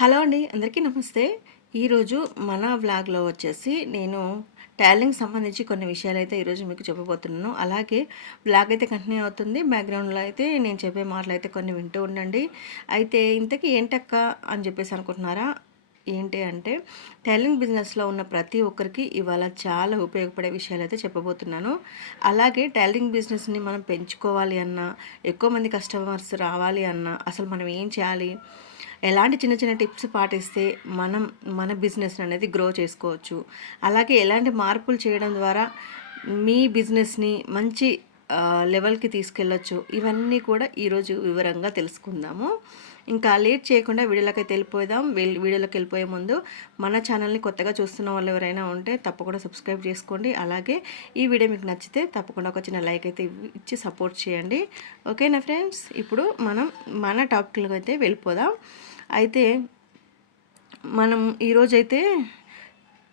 Hello అండి అందరికీ నమస్తే. ఈరోజు మన వ్లాగ్లో వచ్చేసి నేను టైలింగ్ సంబంధించి కొన్ని విషయాలు అయితే ఈరోజు మీకు చెప్పబోతున్నాను. అలాగే వ్లాగ్ అయితే కంటిన్యూ అవుతుంది. బ్యాక్గ్రౌండ్లో అయితే నేను చెప్పే మాటలు అయితే కొన్ని వింటూ ఉండండి. అయితే ఇంతకీ ఏంటక్క అని చెప్పేసి అనుకుంటున్నారా? ఏంటి అంటే టైలింగ్ బిజినెస్లో ఉన్న ప్రతి ఒక్కరికి ఇవాళ చాలా ఉపయోగపడే విషయాలు అయితే చెప్పబోతున్నాను. అలాగే టైలింగ్ బిజినెస్ని మనం పెంచుకోవాలి అన్నా ఎక్కువ మంది కస్టమర్స్ రావాలి అన్నా అసలు మనం ఏం చేయాలి? ఎలాంటి చిన్న చిన్న టిప్స్ పాటిస్తే మనం మన బిజినెస్ అనేది గ్రో చేసుకోవచ్చు. అలాగే ఎలాంటి మార్పులు చేయడం ద్వారా మీ బిజినెస్ని మంచి లెవెల్కి తీసుకెళ్ళొచ్చు. ఇవన్నీ కూడా ఈరోజు వివరంగా తెలుసుకుందాము. ఇంకా లేట్ చేయకుండా వీడియోలోకి అయితే వెళ్ళిపోదాం వీడియోలోకి వెళ్ళిపోయే ముందు మన ఛానల్ని కొత్తగా చూస్తున్న వాళ్ళు ఎవరైనా ఉంటే తప్పకుండా సబ్స్క్రైబ్ చేసుకోండి. అలాగే ఈ వీడియో మీకు నచ్చితే తప్పకుండా ఒక చిన్న లైక్ అయితే ఇచ్చి సపోర్ట్ చేయండి. ఓకేనా ఫ్రెండ్స్? ఇప్పుడు మనం మన టాపిక్లకు అయితే వెళ్ళిపోదాం. అయితే మనం ఈరోజైతే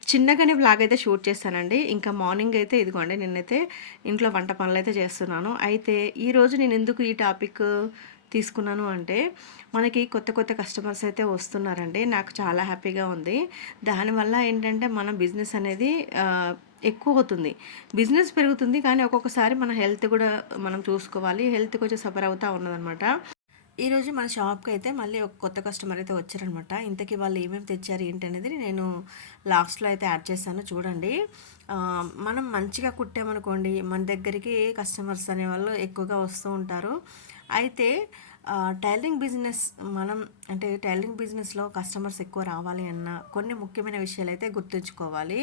చిన్నగానే బ్లాగ్ అయితే షూట్ చేస్తానండి. ఇంకా మార్నింగ్ అయితే ఇదిగోండి నిన్నైతే ఇంట్లో వంట పనులు అయితే చేస్తున్నాను. అయితే ఈరోజు నేను ఎందుకు ఈ టాపిక్ తీసుకున్నాను అంటే మనకి కొత్త కొత్త కస్టమర్స్ అయితే వస్తున్నారండి. నాకు చాలా హ్యాపీగా ఉంది. దానివల్ల ఏంటంటే మన బిజినెస్ అనేది ఎక్కువ అవుతుంది. బిజినెస్ పెరుగుతుంది కానీ ఒక్కొక్కసారి మన హెల్త్ కూడా మనం చూసుకోవాలి. హెల్త్ కొంచెం సఫర్ అవుతూ ఉన్నదనమాట ఈరోజు మన షాప్కి అయితే మళ్ళీ ఒక కొత్త కస్టమర్ అయితే వచ్చారనమాట ఇంతకీ వాళ్ళు ఏమేమి తెచ్చారు ఏంటి అనేది నేను లాస్ట్లో అయితే యాడ్ చేశాను చూడండి. మనం మంచిగా కుట్టామనుకోండి మన దగ్గరికి కస్టమర్స్ అనేవాళ్ళు ఎక్కువగా వస్తూ ఉంటారు. అయితే టైలరింగ్ బిజినెస్ మనం అంటే టైలరింగ్ బిజినెస్లో కస్టమర్స్ ఎక్కువ రావాలి అన్న కొన్ని ముఖ్యమైన విషయాలు అయితే గుర్తుంచుకోవాలి.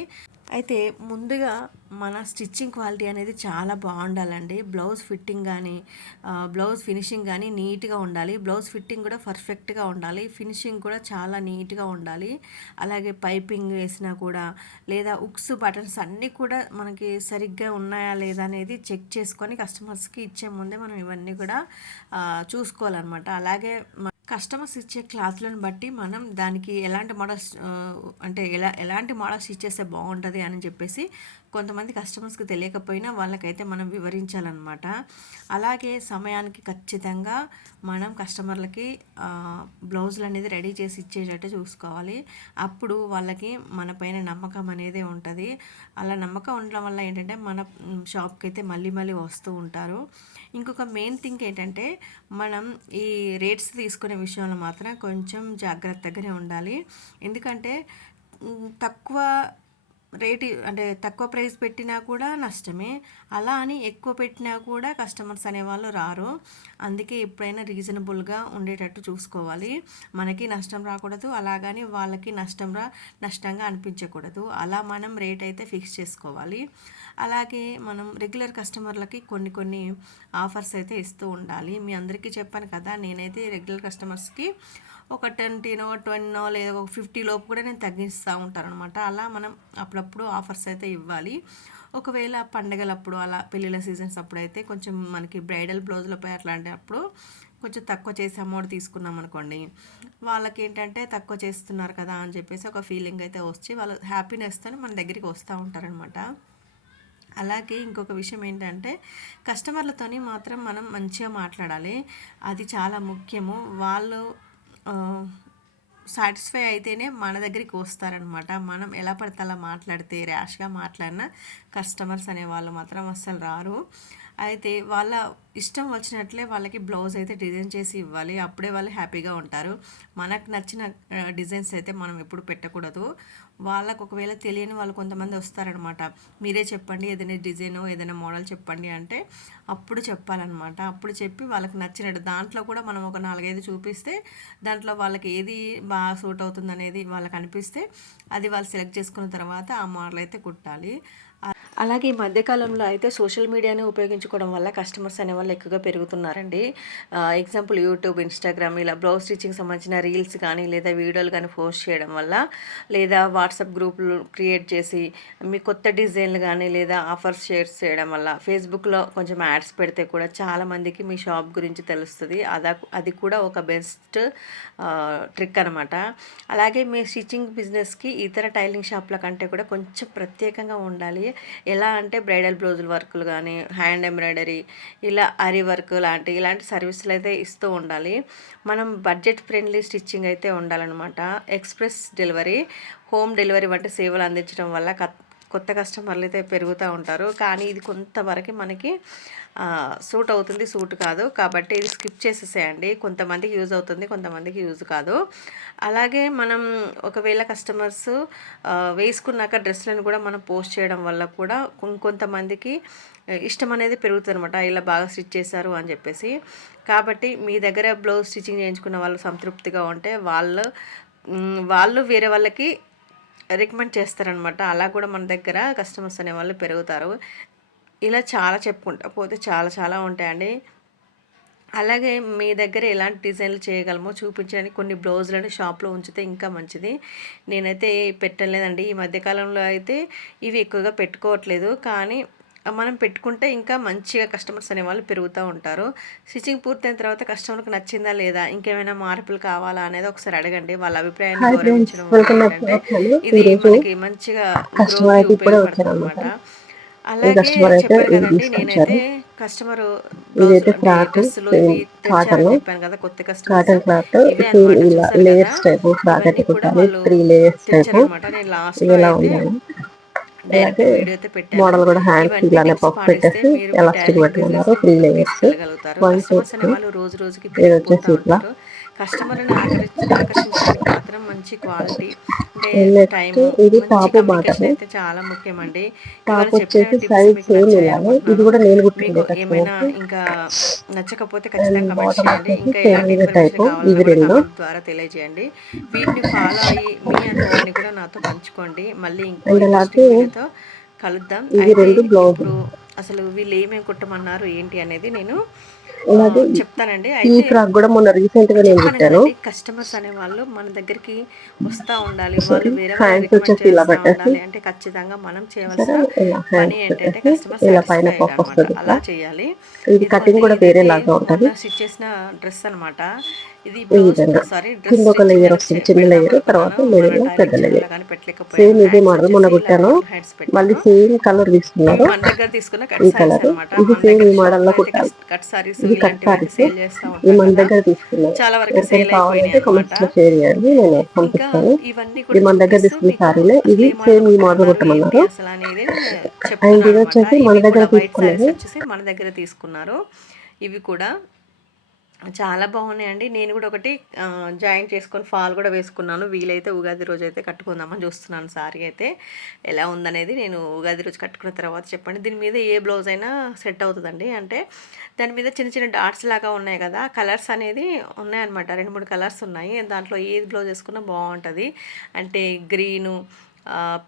అయితే ముందుగా మన స్టిచ్చింగ్ క్వాలిటీ అనేది చాలా బాగుండాలండి. బ్లౌజ్ ఫిట్టింగ్ కానీ బ్లౌజ్ ఫినిషింగ్ కానీ నీట్గా ఉండాలి. బ్లౌజ్ ఫిట్టింగ్ కూడా పర్ఫెక్ట్గా ఉండాలి. ఫినిషింగ్ కూడా చాలా నీట్గా ఉండాలి. అలాగే పైపింగ్ వేసినా కూడా లేదా ఉక్స్ బటన్స్ అన్నీ కూడా మనకి సరిగ్గా ఉన్నాయా లేదా అనేది చెక్ చేసుకొని కస్టమర్స్కి ఇచ్చే ముందే మనం ఇవన్నీ కూడా చూసుకోవాలన్నమాట. అలాగే కస్టమర్స్ ఇచ్చే క్లాత్లను బట్టి మనం దానికి ఎలాంటి మోడల్స్ అంటే ఎలా ఎలాంటి మోడల్స్ ఇచ్చేస్తే బాగుంటుంది అని చెప్పేసి కొంతమంది కస్టమర్స్కి తెలియకపోయినా వాళ్ళకైతే మనం వివరించాలన్నమాట. అలాగే సమయానికి ఖచ్చితంగా మనం కస్టమర్లకి బ్లౌజులు అనేది రెడీ చేసి ఇచ్చేటట్టు చూసుకోవాలి. అప్పుడు వాళ్ళకి మన పైన నమ్మకం అనేది ఉంటుంది. అలా నమ్మకం ఉండడం వల్ల ఏంటంటే మన షాప్కి అయితే మళ్ళీ మళ్ళీ వస్తూ ఉంటారు. ఇంకొక మెయిన్ థింగ్ ఏంటంటే మనం ఈ రేట్స్ తీసుకునే విషయంలో మాత్రం కొంచెం జాగ్రత్తగానే ఉండాలి. ఎందుకంటే తక్కువ రేటు అంటే తక్కువ ప్రైస్ పెట్టినా కూడా నష్టమే. అలా అని ఎక్కువ పెట్టినా కూడా కస్టమర్స్ అనేవాళ్ళు రారు. అందుకే ఎప్పుడైనా రీజనబుల్గా ఉండేటట్టు చూసుకోవాలి. మనకి నష్టం రాకూడదు. అలాగని వాళ్ళకి నష్టం రా నష్టంగా అనిపించకూడదు. అలా మనం రేట్ అయితే ఫిక్స్ చేసుకోవాలి. అలాగే మనం రెగ్యులర్ కస్టమర్లకి కొన్ని కొన్ని ఆఫర్స్ అయితే ఇస్తూ ఉండాలి. మీ అందరికీ చెప్పాను కదా నేనైతే రెగ్యులర్ కస్టమర్స్కి ఒక ట్వంటీనో ట్వెన్నో లేదా ఒక ఫిఫ్టీ లోపు కూడా నేను తగ్గిస్తూ ఉంటాను అనమాట అలా మనం అప్పుడప్పుడు ఆఫర్స్ అయితే ఇవ్వాలి. ఒకవేళ పండగలప్పుడు అలా పెళ్ళిళ్ళ సీజన్స్ అప్పుడు అయితే కొంచెం మనకి బ్రైడల్ బ్లౌజులపై అట్లాంటప్పుడు కొంచెం తక్కువ చేసి అమౌంట్ తీసుకున్నాం అనుకోండి. వాళ్ళకి ఏంటంటే తక్కువ చేస్తున్నారు కదా అని చెప్పేసి ఒక ఫీలింగ్ అయితే వచ్చి వాళ్ళు హ్యాపీనెస్తో మన దగ్గరికి వస్తూ ఉంటారనమాట అలాగే ఇంకొక విషయం ఏంటంటే కస్టమర్లతోని మాత్రం మనం మంచిగా మాట్లాడాలి. అది చాలా ముఖ్యము. వాళ్ళు సాటిస్ఫై అయితేనే మన దగ్గరికి వస్తారనమాట. మనం ఎలా పడితే అలా మాట్లాడితే ర్యాష్గా మాట్లాడినా కస్టమర్స్ అనే వాళ్ళు మాత్రం అస్సలు రారు. అయితే వాళ్ళ ఇష్టం వచ్చినట్లే వాళ్ళకి బ్లౌజ్ అయితే డిజైన్ చేసి ఇవ్వాలి. అప్పుడే వాళ్ళు హ్యాపీగా ఉంటారు. మనకు నచ్చిన డిజైన్స్ అయితే మనం ఎప్పుడు పెట్టకూడదు. వాళ్ళకు ఒకవేళ తెలియని వాళ్ళు కొంతమంది వస్తారనమాట. మీరే చెప్పండి ఏదైనా డిజైన్ ఏదైనా మోడల్ చెప్పండి అంటే అప్పుడు చెప్పాలన్నమాట అప్పుడు చెప్పి వాళ్ళకి నచ్చినట్టు. దాంట్లో కూడా మనం ఒక నాలుగైదు చూపిస్తే దాంట్లో వాళ్ళకి ఏది బాగా సూట్ అవుతుంది అనేది వాళ్ళకి అనిపిస్తే అది వాళ్ళు సెలెక్ట్ చేసుకున్న తర్వాత ఆ మోడల్ అయితే కుట్టాలి. అలాగే ఈ మధ్యకాలంలో అయితే సోషల్ మీడియాని ఉపయోగించుకోవడం వల్ల కస్టమర్స్ అనేవాళ్ళు ఎక్కువగా పెరుగుతున్నారండి. ఎగ్జాంపుల్ యూట్యూబ్ ఇన్స్టాగ్రామ్ ఇలా బ్లౌజ్ స్టిచ్చింగ్ సంబంధించిన రీల్స్ కానీ లేదా వీడియోలు కానీ పోస్ట్ చేయడం వల్ల లేదా వాట్సాప్ గ్రూపులు క్రియేట్ చేసి మీ కొత్త డిజైన్లు కానీ లేదా ఆఫర్స్ షేర్స్ చేయడం వల్ల ఫేస్బుక్లో కొంచెం యాడ్స్ పెడితే కూడా చాలామందికి మీ షాప్ గురించి తెలుస్తుంది. అదా అది కూడా ఒక బెస్ట్ ట్రిక్ అనమాట అలాగే మీ స్టిచ్చింగ్ బిజినెస్కి ఇతర టైలింగ్ షాప్ల కంటే కూడా కొంచెం ప్రత్యేకంగా ఉండాలి. ఎలా అంటే బ్రైడల్ బ్లౌజుల వర్కులు కానీ హ్యాండ్ ఎంబ్రాయిడరీ ఇలా అరి వర్క్ లాంటి ఇలాంటి సర్వీసులు అయితే ఇస్తూ ఉండాలి. మనం బడ్జెట్ ఫ్రెండ్లీ స్టిచ్చింగ్ అయితే ఉండాలన్నమాట. ఎక్స్ప్రెస్ డెలివరీ హోమ్ డెలివరీ వంటి సేవలు అందించడం వల్ల కొత్త కస్టమర్లు అయితే పెరుగుతూ ఉంటారు. కానీ ఇది కొంతవరకు మనకి సూట్ అవుతుంది సూట్ కాదు. కాబట్టి ఇది స్కిప్ చేసేసేయండి. కొంతమందికి యూజ్ అవుతుంది కొంతమందికి యూజ్ కాదు. అలాగే మనం ఒకవేళ కస్టమర్స్ వేసుకున్నాక డ్రెస్లను కూడా మనం పోస్ట్ చేయడం వల్ల కూడా కొంతమందికి ఇష్టం అనేది పెరుగుతుంది అనమాట ఇలా బాగా స్టిచ్ చేశారు అని చెప్పేసి. కాబట్టి మీ దగ్గర బ్లౌజ్ స్టిచ్చింగ్ చేయించుకున్న వాళ్ళు సంతృప్తిగా ఉంటే వాళ్ళు వాళ్ళు వేరే వాళ్ళకి రికమెండ్ చేస్తారనమాట. అలా కూడా మన దగ్గర కస్టమర్స్ అనేవాళ్ళు పెరుగుతారు. ఇలా చాలా చెప్పుకుంటా పోతే చాలా చాలా ఉంటాయండి. అలాగే మీ దగ్గర ఎలాంటి డిజైన్లు చేయగలమో చూపించడానికి కొన్ని బ్లౌజులను షాప్లో ఉంచితే ఇంకా మంచిది. నేనైతే పెట్టలేదండి. ఈ మధ్యకాలంలో అయితే ఇవి ఎక్కువగా పెట్టుకోవట్లేదు. కానీ మనం పెట్టుకుంటే ఇంకా మంచిగా కస్టమర్స్ అనేవాళ్ళు పెరుగుతూ ఉంటారు. స్టిచ్చింగ్ పూర్తయిన తర్వాత కస్టమర్కి నచ్చిందా లేదా? ఇంకేమైనా మార్పులు కావాలా అనేది ఒకసారి అడగండి. వాళ్ళ అభిప్రాయాన్ని గౌరవించడం ఇది మనకి మంచిగా ఉపయోగపడుతుంది అనమాట అలాగే చెప్పాను కదండి నేనైతే కస్టమర్ ఇదైతే ఫ్రాక్ కాటన్ క్లాత్ ఇలా లేయర్స్ టైప్ ఫ్రాక్ అయితే కుట్టాలి. త్రీ లేయర్స్ టైప్ ఇది ఎలా ఉండాలి అలాగే మోడల్ కూడా హ్యాండ్స్ ఇలానే పఫ్ పెట్టేసి ఎలాస్టిక్ పెట్టుకున్నారు త్రీ లేయర్స్ వన్ రోజుకి ఇది వచ్చేసి ఇట్లా ఆకర్షించడానికి మాత్రం మంచి క్వాలిటీ. అంటే టైం ఇది టాప్ బాటమ్ అయితే చాలా ముఖ్యమండి. టాప్ వచ్చేసి సైజ్ సేమ్ ఇలానే ఇది కూడా నేను మీకు ఏమైనా ఇంకా నచ్చకపోతే ఖచ్చితంగా కమెంట్ చేయండి. ఇంకా ఎలాంటి టైప్ ఇవి రెండు. ద్వారా తెలియజేయండి. వీటిని ఫాలో అయ్యి మీ అనుభవాన్ని కూడా నాతో పంచుకోండి. మళ్ళీ ఇంకో కలుద్దాం. అయితే ఇప్పుడు అసలు వీళ్ళు ఏమేమి కుట్టమన్నారు ఏంటి అనేది నేను చెప్తానండి. ఈ ఫ్రాక్ కూడా మొన్న రీసెంట్గా నేను పెట్టాను. కస్టమర్స్ అనే వాళ్ళు మన దగ్గరికి వస్తా ఉండాలి వాళ్ళు వేరే ఇలా ఉండాలి అంటే ఖచ్చితంగా మనం చేయవలసిన పని ఏంటంటే కస్టమర్ ఇలా పైన పఫ్ వస్తుంది అలా చేయాలి. ఇది కటింగ్ కూడా వేరే లాగా ఉంటుంది. స్టిచ్ చేసిన డ్రెస్ అనమాట ఈ విధంగా కింద ఒక లేయర్ వస్తుంది చిన్న లేయర్ తర్వాత లేయర్ పెద్ద లేయర్ సేమ్ ఇదే మోడల్ మొన్న కుట్టాను మళ్ళీ సేమ్ కలర్ తీసుకున్నారు. మన దగ్గర తీసుకున్న ఈ కలర్ ఇది సేమ్ ఈ మోడల్లో కుట్టాలి. కట్ సారీస్ ఇది కట్ సారీస్ ఇది మన దగ్గర తీసుకున్నారు. చాలా వరకు సేల్ కావాలంటే కామెంట్స్లో షేర్ చేయండి. నేను పంపిస్తాను. ఇది మన దగ్గర తీసుకున్న సారీలే ఇది సేమ్ ఈ మోడల్ కుట్టమన్నారు. అండ్ ఇది వచ్చేసి మన దగ్గర తీసుకున్నారు. వచ్చేసి మన దగ్గర తీసుకున్నారు. ఇవి కూడా చాలా బాగున్నాయండి. నేను కూడా ఒకటి జాయిన్ చేసుకొని ఫాల్ కూడా వేసుకున్నాను. వీలైతే ఉగాది రోజు అయితే కట్టుకుందామని చూస్తున్నాను సారీ అయితే. ఎలా ఉందనేది నేను ఉగాది రోజు కట్టుకున్న తర్వాత చెప్పండి. దీని మీద ఏ బ్లౌజ్ అయినా సెట్ అవుతుందండి. అంటే దాని మీద చిన్న చిన్న డాట్స్ లాగా ఉన్నాయి కదా కలర్స్ అనేది ఉన్నాయన్నమాట. రెండు మూడు కలర్స్ ఉన్నాయి. దాంట్లో ఏది బ్లౌజ్ వేసుకున్నా బాగుంటుంది. అంటే గ్రీను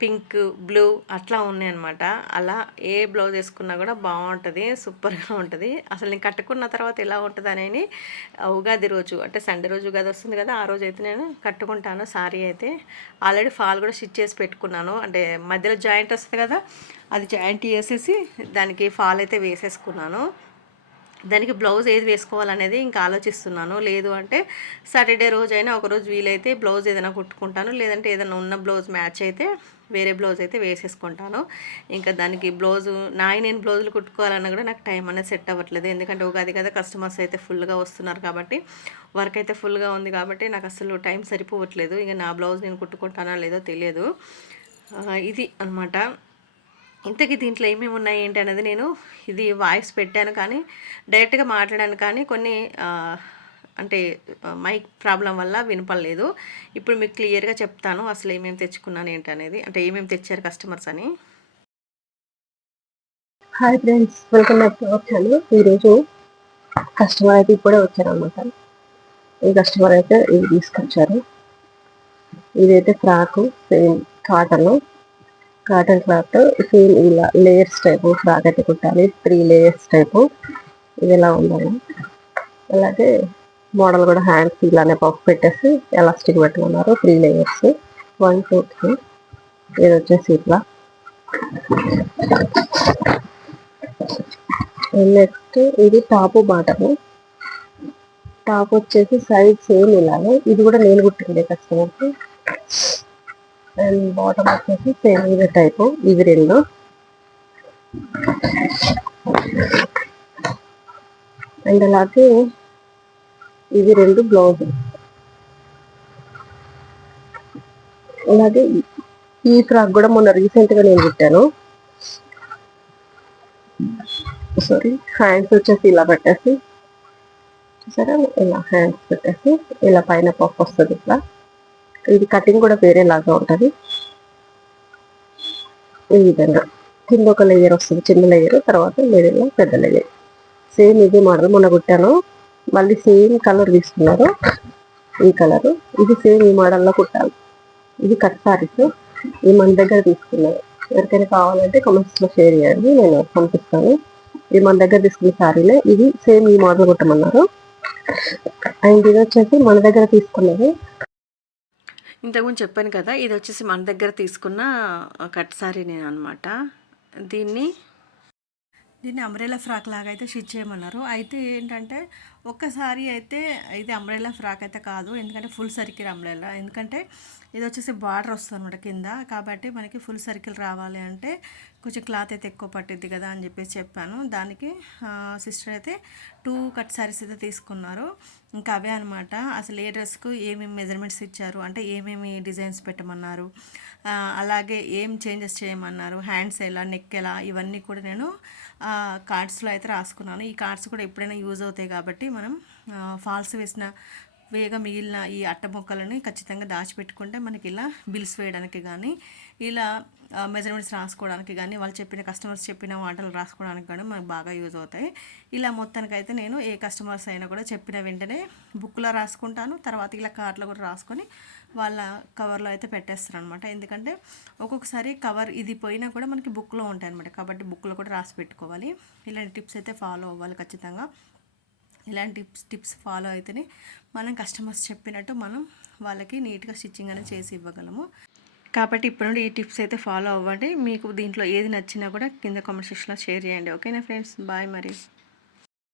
పింక్ బ్లూ అట్లా ఉన్నాయన్నమాట. అలా ఏ బ్లౌజ్ వేసుకున్నా కూడా బాగుంటుంది సూపర్గా ఉంటుంది. అసలు నేను కట్టుకున్న తర్వాత ఎలా ఉంటుంది అనేది ఉగాది రోజు అంటే సండే రోజు ఉగాది వస్తుంది కదా ఆ రోజు అయితే నేను కట్టుకుంటాను సారీ అయితే. ఆల్రెడీ ఫాల్ కూడా స్టిచ్ చేసి పెట్టుకున్నాను. అంటే మధ్యలో జాయింట్ వస్తుంది కదా అది జాయింట్ చేసేసి దానికి ఫాల్ అయితే వేసేసుకున్నాను. దానికి బ్లౌజ్ ఏది వేసుకోవాలనేది ఇంకా ఆలోచిస్తున్నాను. లేదు అంటే సాటర్డే రోజు అయినా ఒకరోజు వీలైతే బ్లౌజ్ ఏదైనా కుట్టుకుంటాను. లేదంటే ఏదైనా ఉన్న బ్లౌజ్ మ్యాచ్ అయితే వేరే బ్లౌజ్ అయితే వేసేసుకుంటాను. ఇంకా దానికి బ్లౌజు నాయి నేను బ్లౌజులు కుట్టుకోవాలన్నా కూడా నాకు టైం అనేది సెట్ అవ్వట్లేదు. ఎందుకంటే ఉగాది కదా కస్టమర్స్ అయితే ఫుల్గా వస్తున్నారు కాబట్టి వర్క్ అయితే ఫుల్గా ఉంది కాబట్టి నాకు అసలు టైం సరిపోవట్లేదు. ఇక నా బ్లౌజ్ నేను కుట్టుకుంటానో లేదో తెలియదు. ఇది అనమాట ఇంతకీ దీంట్లో ఏమేమి ఉన్నాయి ఏంటి అనేది నేను ఇది వాయిస్ పెట్టాను కానీ డైరెక్ట్గా మాట్లాడాను కానీ కొన్ని అంటే మైక్ ప్రాబ్లం వల్ల వినపడలేదు. ఇప్పుడు మీకు క్లియర్గా చెప్తాను అసలు ఏమేమి తెచ్చుకున్నాను ఏంటి అనేది అంటే ఏమేమి తెచ్చారు కస్టమర్స్ అని. Hi friends welcome back to our channel. ఈరోజు కస్టమర్ అయితే ఇప్పుడే వచ్చారు అనమాట ఈ కస్టమర్ అయితే ఇది తీసుకొచ్చారు. ఇదైతే frock same cotton. Cotton cloth same ఇలా లేయర్స్ టైపు ఫ్రాక్ అయితే కుట్టాలి త్రీ లేయర్స్ టైపు ఇది ఎలా ఉండాలి. అలాగే మోడల్ కూడా హ్యాండ్స్ ఇలానే పఫ్ పెట్టేసి ఎలాస్టిక్ పెట్టుకున్నారు. Three layers one two three ఇది వచ్చేసి ఇట్లా. నెక్స్ట్ ఇది టాపు బాటము. టాప్ వచ్చేసి సైజ్ సేమ్ ఇలానే. ఇది కూడా నేను కుట్టింది కస్టమర్కి అండ్ బాటమ్ వచ్చేసి సేమ్ ఇదే టైపు. ఇవి రెండు. అండ్ అలాగే ఇవి రెండు బ్లౌజ్. అలాగే ఈ- ఫ్రాక్ కూడా మొన్న రీసెంట్గా నేను పెట్టాను సారీ హ్యాండ్స్ వచ్చేసి ఇలా పెట్టేసి చూసారా? ఇలా హ్యాండ్స్ పెట్టేసి ఇలా పైన పఫ్ వస్తుంది ఇట్లా. ఇది కటింగ్ కూడా వేరేలాగా ఉంటుంది. ఈ విధంగా కింద ఒక లేయర్ వస్తుంది చిన్న లేయర్ తర్వాత మిడిల్లో పెద్ద లేయర్ సేమ్ ఇదే మోడల్ మొన్న కుట్టాను. మళ్ళీ సేమ్ కలర్ తీసుకున్నారు. ఈ కలర్ ఇది సేమ్ ఈ మోడల్లో కుట్టాలి. ఇది కట్ సారీస్ ఈ మన దగ్గర తీసుకున్నారు. ఎవరికైనా కావాలంటే కమెంట్స్లో షేర్ చేయండి నేను పంపిస్తాను. ఇది మన దగ్గర తీసుకున్న శారీలే ఇది సేమ్ ఈ మోడల్ కుట్టమన్నారు. అండ్ ఇది వచ్చేసి మన దగ్గర తీసుకున్నది ఇంతకుముందు చెప్పాను కదా ఇది వచ్చేసి మన దగ్గర తీసుకున్న కట్ సారీ నేను అనమాట దీన్ని దీన్ని అంబ్రెలా ఫ్రాక్ లాగా అయితే స్టిచ్ చేయమన్నారు. అయితే ఏంటంటే ఒక్కసారి అయితే ఇది అంబ్రెలా ఫ్రాక్ అయితే కాదు. ఎందుకంటే ఫుల్ సర్కిల్ అంబ్రెలా ఎందుకంటే ఇది వచ్చేసి బార్డర్ వస్తుంది అనమాట కింద. కాబట్టి మనకి ఫుల్ సర్కిల్ రావాలి అంటే కొంచెం క్లాత్ అయితే ఎక్కువ పట్టిద్ది కదా అని చెప్పేసి చెప్పాను. దానికి సిస్టర్ అయితే టూ కట్ సారీస్ అయితే తీసుకున్నారు. ఇంకా అవే అనమాట అసలు ఏ డ్రెస్కు ఏమేమి మెజర్మెంట్స్ ఇచ్చారు? అంటే ఏమేమి డిజైన్స్ పెట్టమన్నారు? అలాగే ఏం చేంజెస్ చేయమన్నారు? హ్యాండ్స్ ఎలా నెక్ ఎలా? ఇవన్నీ కూడా నేను కార్డ్స్లో అయితే రాసుకున్నాను. ఈ కార్డ్స్ కూడా ఎప్పుడైనా యూజ్ అవుతాయి కాబట్టి మనం ఫాల్స్ వేసిన వేగ మిగిలిన ఈ అట్ట ముక్కలని ఖచ్చితంగా దాచిపెట్టుకుంటే మనకి ఇలా బిల్స్ వేయడానికి కానీ ఇలా మెజర్మెంట్స్ రాసుకోవడానికి కానీ వాళ్ళు చెప్పిన కస్టమర్స్ చెప్పిన మాటలు రాసుకోవడానికి కానీ మనకు బాగా యూజ్ అవుతాయి. ఇలా మొత్తానికైతే నేను ఏ కస్టమర్స్ అయినా కూడా చెప్పిన వెంటనే బుక్లో రాసుకుంటాను. తర్వాత ఇలా కార్ట్లో కూడా రాసుకొని వాళ్ళ కవర్లో అయితే పెట్టేస్తాను అనమాట ఎందుకంటే ఒక్కొక్కసారి కవర్ ఇది పోయినా కూడా మనకి బుక్లో ఉంటాయి అనమాట కాబట్టి బుక్లో కూడా రాసి పెట్టుకోవాలి. ఇలాంటి టిప్స్ అయితే ఫాలో అవ్వాలి ఖచ్చితంగా. ఇలాంటి టిప్స్ టిప్స్ ఫాలో అయితేనే మనం కస్టమర్స్ చెప్పినట్టు మనం వాళ్ళకి నీట్గా స్టిచ్చింగ్ అనేది చేసి ఇవ్వగలము. కాబట్టి ఇప్పటి నుండి ఈ టిప్స్ అయితే ఫాలో అవ్వండి. మీకు దీంట్లో ఏది నచ్చినా కూడా కింద కామెంట్ సెక్షన్లో షేర్ చేయండి. ఓకేనా ఫ్రెండ్స్? బాయ్ మరి.